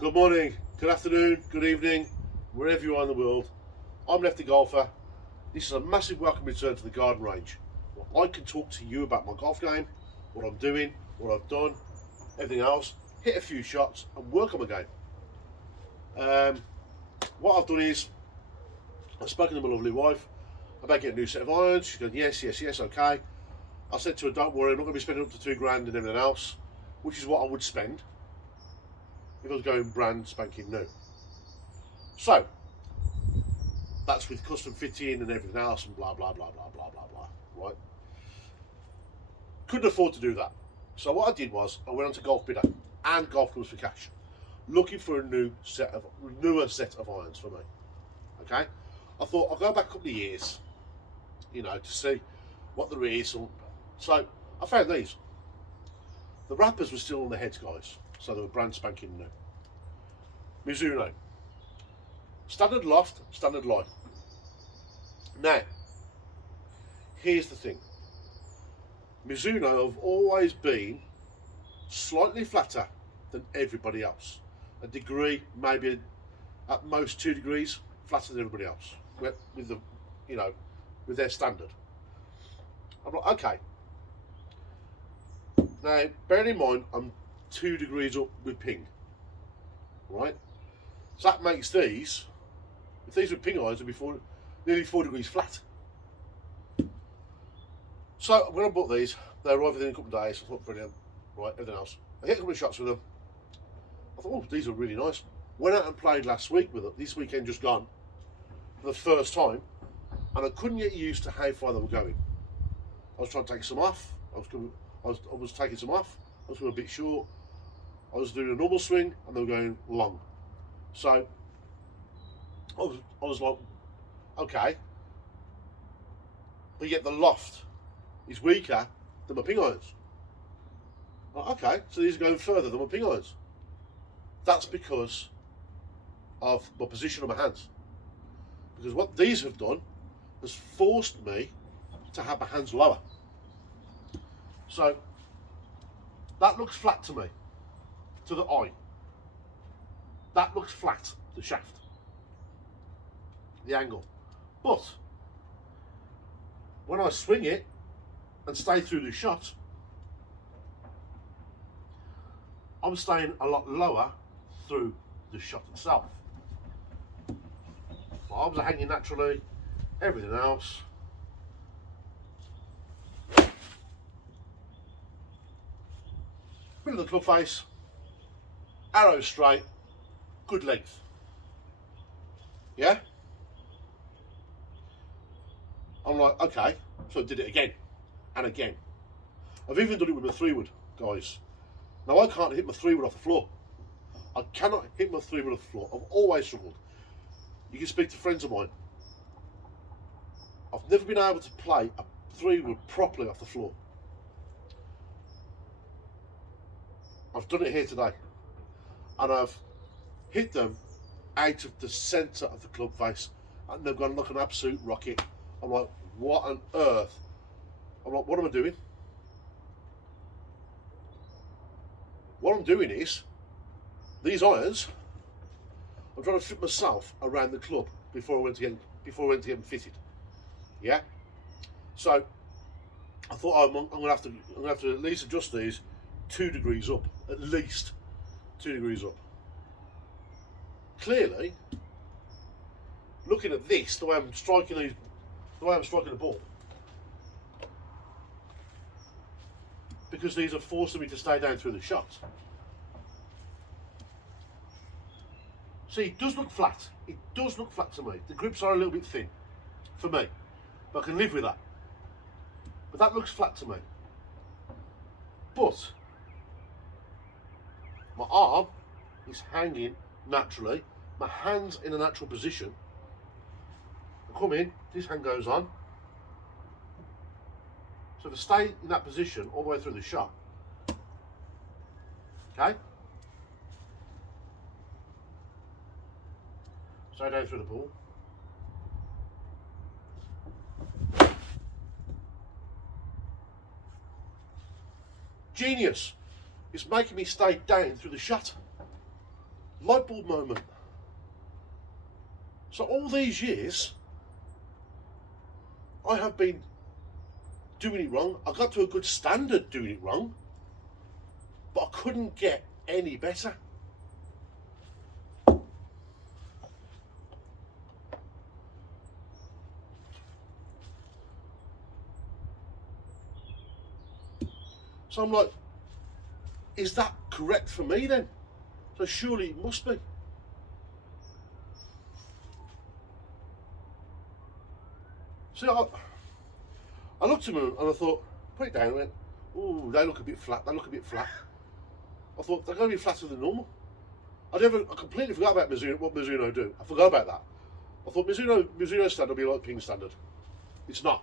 Good morning, good afternoon, good evening, wherever you are in the world. I'm Lefty Golfer. This is a massive welcome return to the garden range. Well, I can talk to you about my golf game, what I'm doing, what I've done, everything else, hit a few shots and work on my game. What I've done is, I've spoken to my lovely wife about getting a new set of irons. She's going, yes, okay. I said to her, don't worry, I'm not going to be spending up to £2,000 and everything else, which is what I would spend if I was going brand spanking new. So, that's with custom fitting and everything else and blah, blah, blah, blah, blah, blah, blah, right? Couldn't afford to do that. So what I did was, I went on to Golf Bidder and Golf Clubs for Cash, looking for a newer set of irons for me, okay? I thought I'll go back a couple of years, to see what there is. So I found these. The wrappers were still on the heads, guys, so they were brand spanking new. Mizuno. Standard loft, standard line. Now, here's the thing. Mizuno have always been slightly flatter than everybody else. A degree, maybe at most 2 degrees, flatter than everybody else. With the, with their standard. I'm like, okay. Now, bearing in mind, I'm 2 degrees up with ping, right? So that makes these, if these were ping irons, would be nearly 4 degrees flat. So when I bought these, they arrived within a couple of days. I thought, brilliant, right, everything else. I hit a couple of shots with them. I thought, oh, these are really nice. Went out and played last week with them, this weekend just gone, for the first time, and I couldn't get used to how far they were going. I was trying to take some off. I was taking some off. I was going a bit short. I was doing a normal swing, and they were going long. So I was like, okay, but yet the loft is weaker than my ping irons. Like, okay, so these are going further than my ping irons. That's because of my position on my hands. Because what these have done has forced me to have my hands lower. So that looks flat to me, to the eye. That looks flat, the shaft, the angle. But when I swing it and stay through the shot, I'm staying a lot lower through the shot itself. My arms are hanging naturally, everything else. Middle of the club face, arrow straight, good length. Yeah? I'm like, okay, so I did it again and again. I've even done it with my 3-wood, guys. Now I can't hit my 3-wood off the floor. I cannot hit my 3-wood off the floor. I've always struggled. You can speak to friends of mine. I've never been able to play a 3-wood properly off the floor. I've done it here today. And I've hit them out of the centre of the club face. And they've gone like an absolute rocket. I'm like, what on earth? I'm like, what am I doing? What I'm doing is, these irons, I'm trying to fit myself around the club before I went to get them fitted. Yeah. So I thought, I'm gonna have to at least adjust these 2 degrees up, at least 2 degrees up. Clearly, looking at this, the way I'm striking the ball, because these are forcing me to stay down through the shot. See, it does look flat. It does look flat to me. The grips are a little bit thin, for me, but I can live with that. But that looks flat to me. But my arm is hanging naturally. My hand's in a natural position. I come in, this hand goes on. So if I stay in that position all the way through the shot, okay? Stay down through the ball. Genius. It's making me stay down through the shot. Light bulb moment. So all these years, I have been doing it wrong. I got to a good standard doing it wrong, but I couldn't get any better. So I'm like, is that correct for me then? So surely it must be. So I looked at them and I thought, put it down and went, oh, they look a bit flat, they look a bit flat. I thought, they're going to be flatter than normal. I completely forgot about Mizuno, what Mizuno do. I forgot about that. I thought Mizuno standard will be like Ping standard. It's not.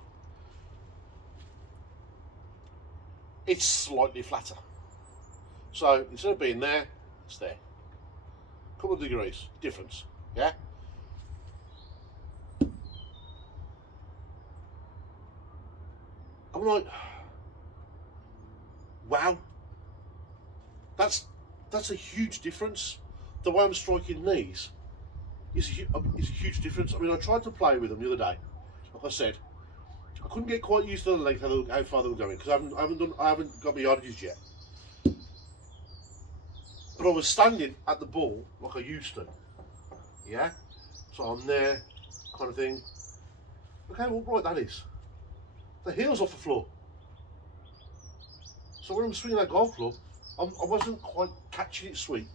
It's slightly flatter. So instead of being there, it's there. A couple of degrees difference, yeah? I'm like, wow, that's a huge difference. The way I'm striking these is a huge difference. I mean, I tried to play with them the other day. Like I said, I couldn't get quite used to the length, how far they were going, because I haven't got my yardages yet. But I was standing at the ball like I used to, yeah. So I'm there, kind of thing. Look how upright that is. The heel's off the floor. So when I'm swinging that golf club, I wasn't quite catching it sweet.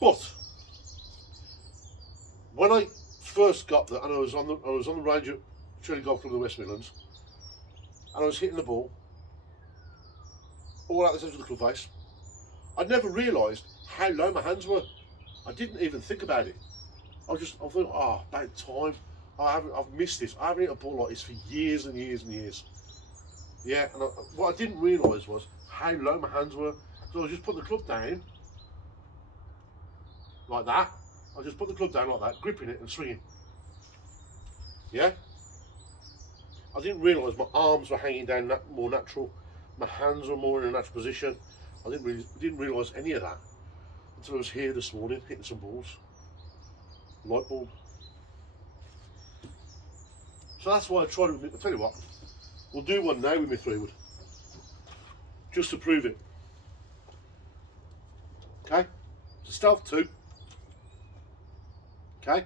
But when I first got there, and I was on the range at Shirley Golf Club in the West Midlands, and I was hitting the ball all out the centre of the club face, I never realised how low my hands were. I didn't even think about it. I thought, oh, about time. I've missed this. I haven't hit a ball like this for years and years and years. Yeah, and what I didn't realise was how low my hands were. So I just put the club down like that. I just put the club down like that, gripping it and swinging. Yeah. I didn't realise my arms were hanging down more natural. My hands were more in a natural position. I didn't realise any of that until I was here this morning hitting some balls. Light bulb. So that's why I tried it with. I'll tell you what, we'll do one now with my 3-wood, just to prove it. Okay, it's a Stealth 2. Okay.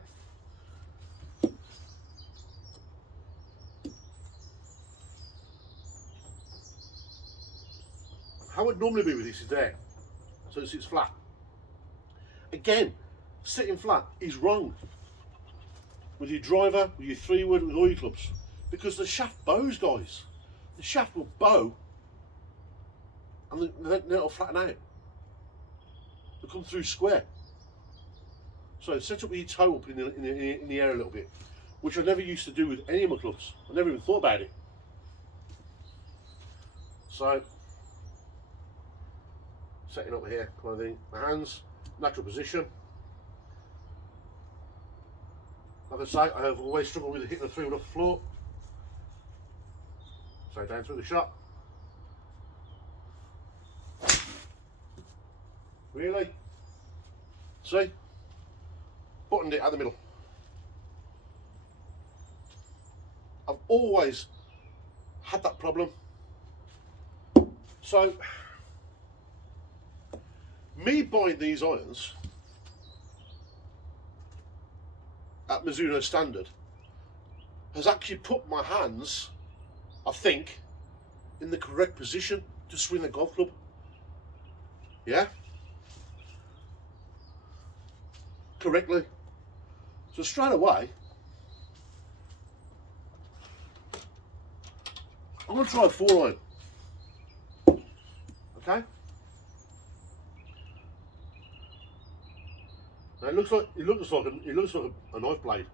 How it normally be with this is there, so it sits flat. Again, sitting flat is wrong with your driver, with your 3-wood, with all your clubs, because the shaft bows, guys. The shaft will bow, and then it'll flatten out. It'll come through square. So set up with your toe up in the air a little bit, which I never used to do with any of my clubs. I never even thought about it. So setting up here, kind of thing. My hands, natural position. Like I say, I have always struggled with hitting the 3-wood off the floor. So down through the shot. Really? See? Buttoned it at the middle. I've always had that problem. So, me buying these irons at Mizuno standard has actually put my hands, I think, in the correct position to swing a golf club. Yeah? Correctly. So straight away, I'm going to try a 4-iron. Okay? Now it looks like a knife blade.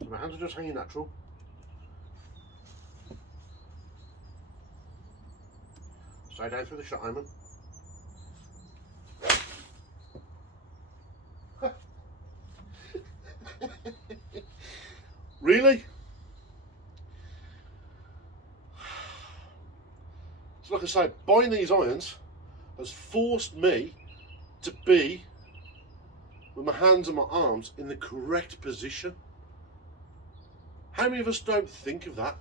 So my hands are just hanging natural. Straight down through the shot iron. Really? like I say, buying these irons has forced me to be with my hands and my arms in the correct position. How many of us don't think of that?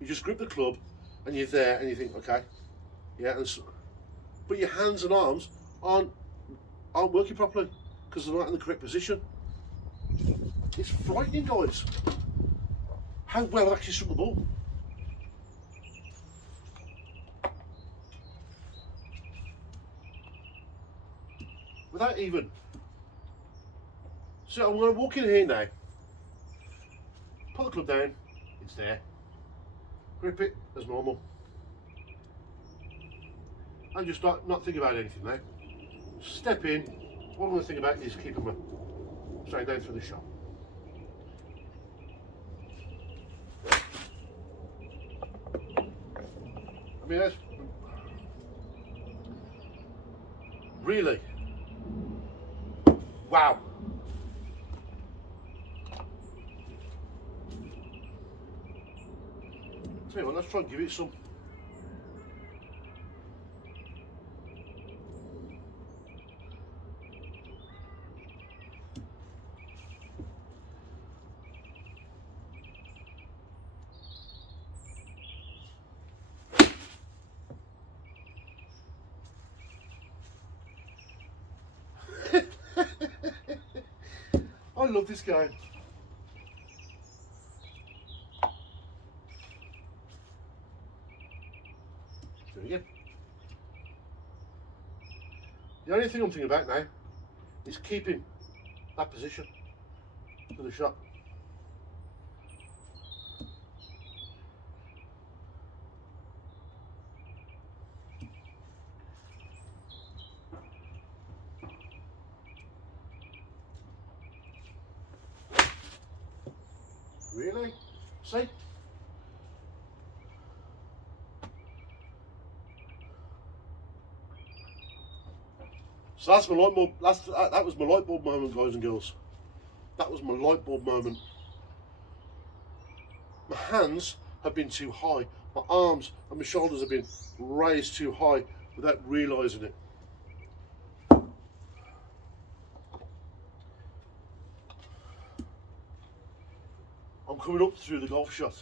You just grip the club and you're there and you think, okay, yeah, but your hands and arms aren't working properly because they're not in the correct position. It's frightening, guys, how well I've actually struck the ball. Without even. So I'm going to walk in here now, put the club down, it's there, grip it as normal, and just not think about anything now. Step in, all I'm going to think about is keeping my straight down through the shot. I mean, that's really, wow. Tell you what, let's try and give it some. I love this game. Do it again. The only thing I'm thinking about now is keeping that position for the shot. Really? See? So that's my light bulb. That was my light bulb moment, guys and girls. That was my light bulb moment. My hands have been too high. My arms and my shoulders have been raised too high without realising it. I'm coming up through the golf shot.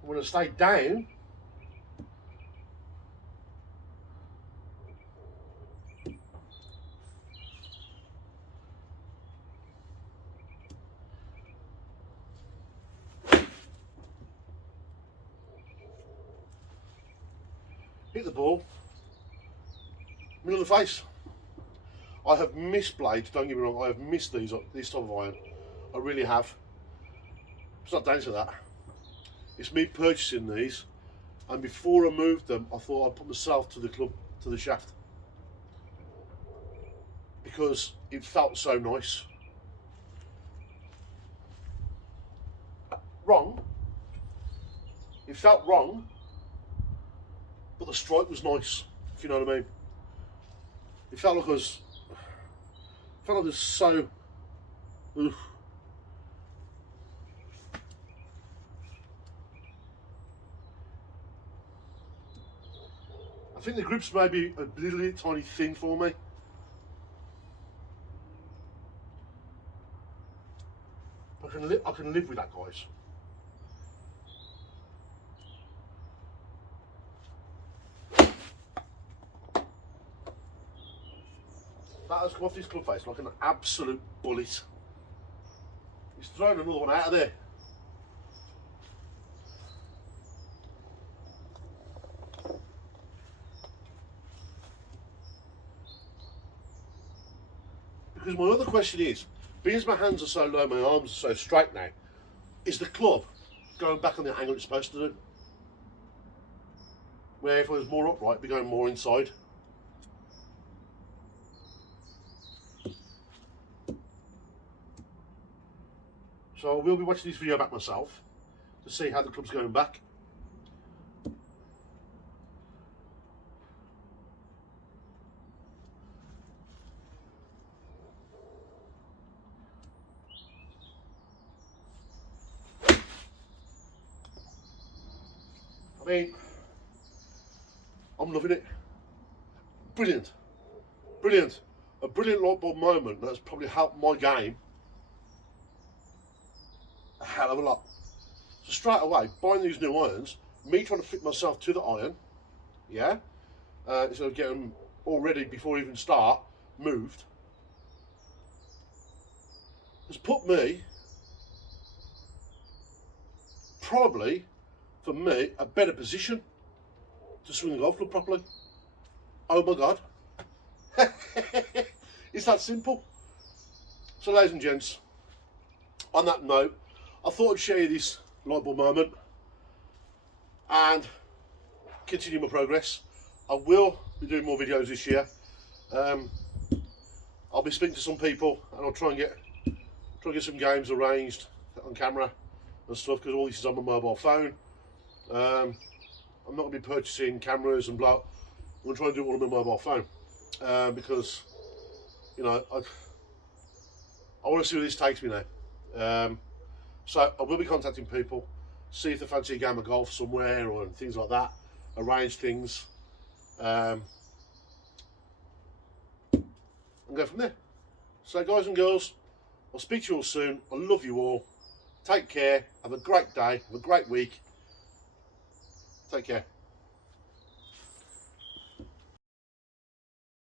When I stay down, hit the ball, middle of the face. I have missed blades, don't get me wrong, I have missed this type of iron. I really have. It's not down to that. It's me purchasing these, and before I moved them, I thought I'd put myself to the club, to the shaft, because it felt so nice. Wrong. It felt wrong, but the strike was nice, if you know what I mean. It felt like I was so. Oof. I think the grips may be a little tiny thin for me. I can live with that, guys. That has come off his club face like an absolute bullet. He's thrown another one out of there. Because my other question is, because my hands are so low, my arms are so straight now, is the club going back on the angle it's supposed to do? Where if it was more upright, it'd be going more inside. So I will be watching this video back myself to see how the club's going back. I mean, I'm loving it. Brilliant. Brilliant. A brilliant light bulb moment that's probably helped my game a hell of a lot. So straight away, buying these new irons, me trying to fit myself to the iron, yeah, instead of getting them all ready before I even start, moved, has put me, probably, for me, a better position to swing the golf club properly. Oh my God. It's that simple. So ladies and gents, on that note, I thought I'd share this light bulb moment and continue my progress. I will be doing more videos this year. I'll be speaking to some people and I'll try and get some games arranged on camera and stuff, because all this is on my mobile phone. I'm not going to be purchasing cameras and blah. I'm going to try and do it all on my mobile phone, because you know I want to see where this takes me now. So I will be contacting people, see if they fancy a game of golf somewhere or things like that, arrange things, and go from there. So guys and girls, I'll speak to you all soon. I love you all. Take care. Have a great day. Have a great week. Take care.